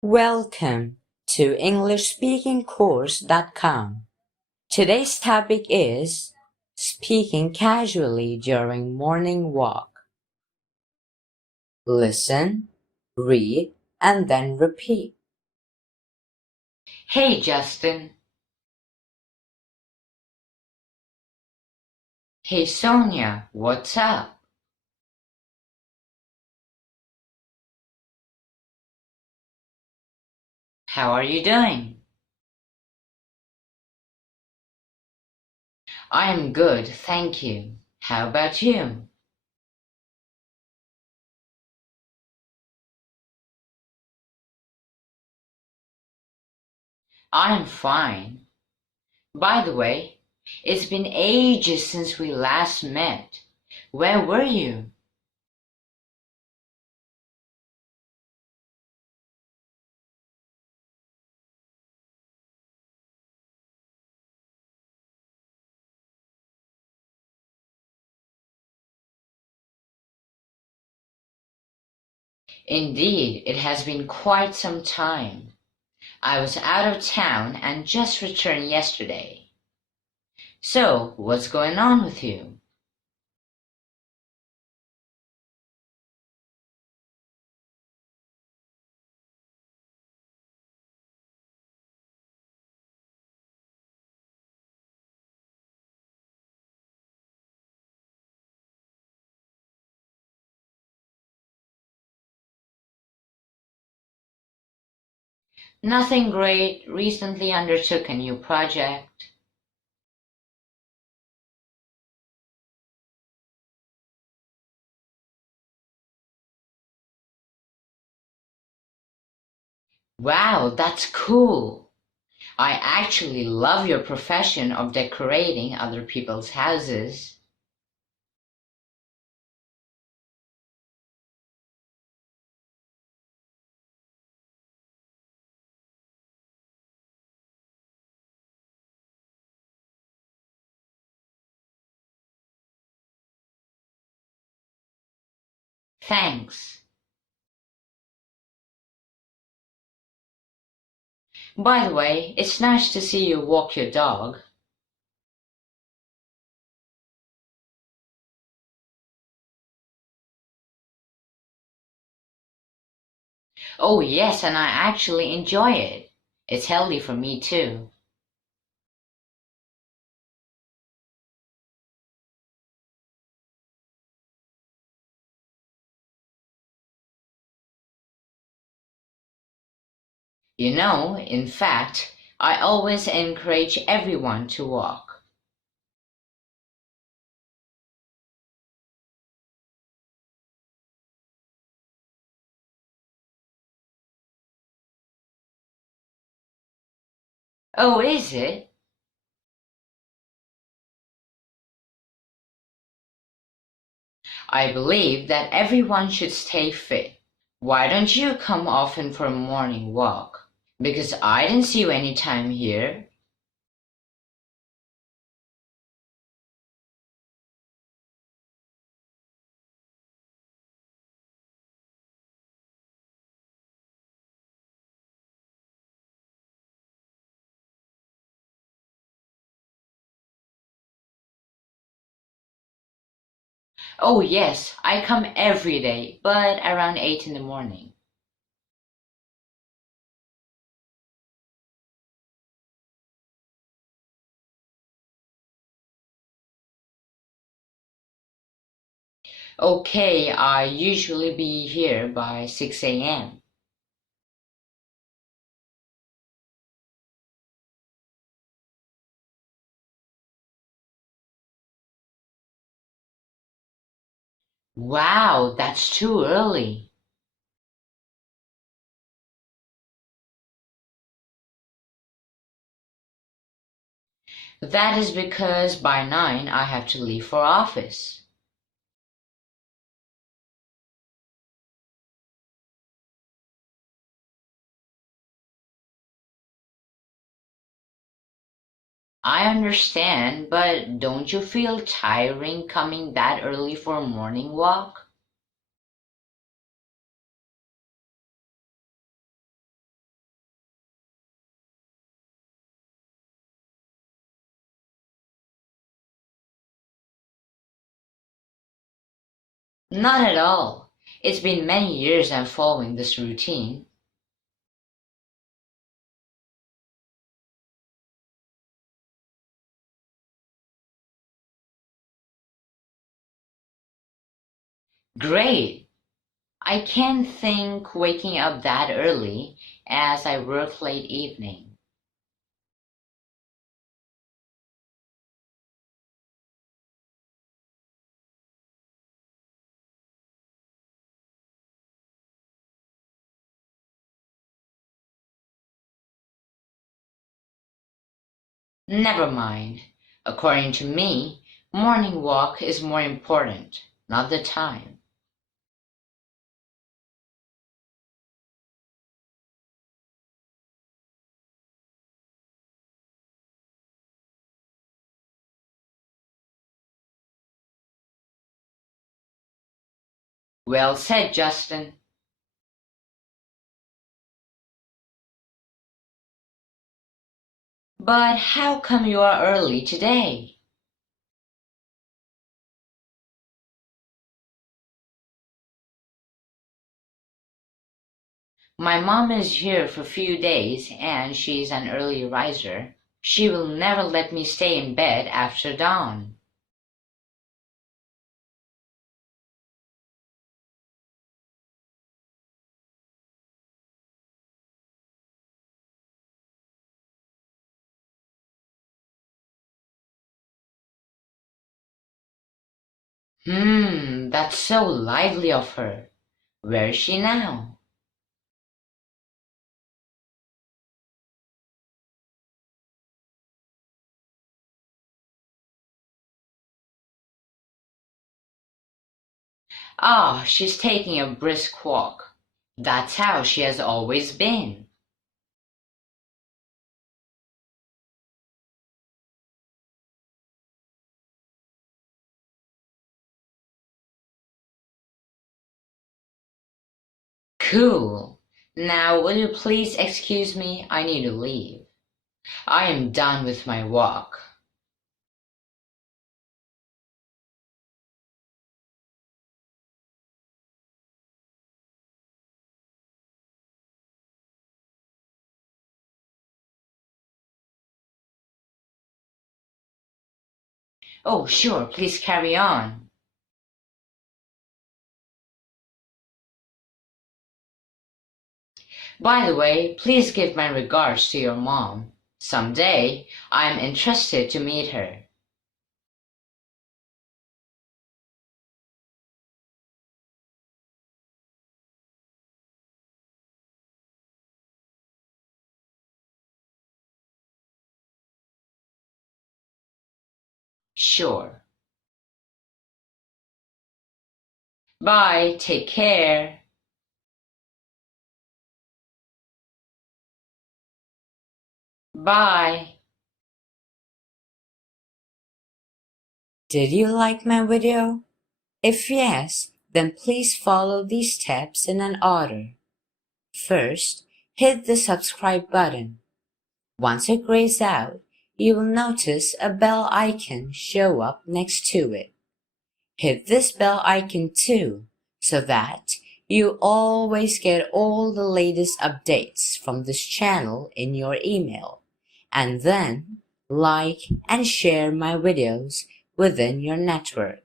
Welcome to EnglishSpeakingCourse.com. Today's topic is speaking casually during morning walk. Listen, read, and then repeat. Hey, Justin. Hey, Sonia, what's up? How are you doing? I am good, thank you. How about you? I am fine. By the way, it's been ages since we last met. Where were you? Indeed, it has been quite some time. I was out of town and just returned yesterday. So, what's going on with you? Nothing great. Recently undertook a new project. Wow, that's cool. I actually love your profession of decorating other people's houses. Thanks. By the way, it's nice to see you walk your dog. Oh yes, and I actually enjoy it. It's healthy for me too. You know, in fact, I always encourage everyone to walk. Oh, is it? I believe that everyone should stay fit. Why don't you come often for a morning walk? Because I didn't see you any time here. Oh yes, I come every day, but around 8 in the morning. Okay, I usually be here by 6 a.m. Wow, that's too early. That is because by 9 I have to leave for office. I understand, but don't you feel tiring coming that early for a morning walk? Not at all. It's been many years I'm following this routine. Great! I can't think waking up that early as I work late evening. Never mind. According to me, morning walk is more important, not the time. Well said, Justin. But how come you are early today? My mom is here for a few days and she's an early riser. She will never let me stay in bed after dawn. That's so lively of her. Where is she now? Ah, she's taking a brisk walk. That's how she has always been. Cool. Now, will you please excuse me? I need to leave. I am done with my walk. Oh, sure, please carry on. By the way, please give my regards to your mom. Someday, I'm interested to meet her. Sure. Bye, take care. Bye. Did you like my video? If yes, then please follow these steps in an order. First, hit the subscribe button. Once it grays out, you will notice a bell icon show up next to it. Hit this bell icon too, so that you always get all the latest updates from this channel in your email. And then, like and share my videos within your network.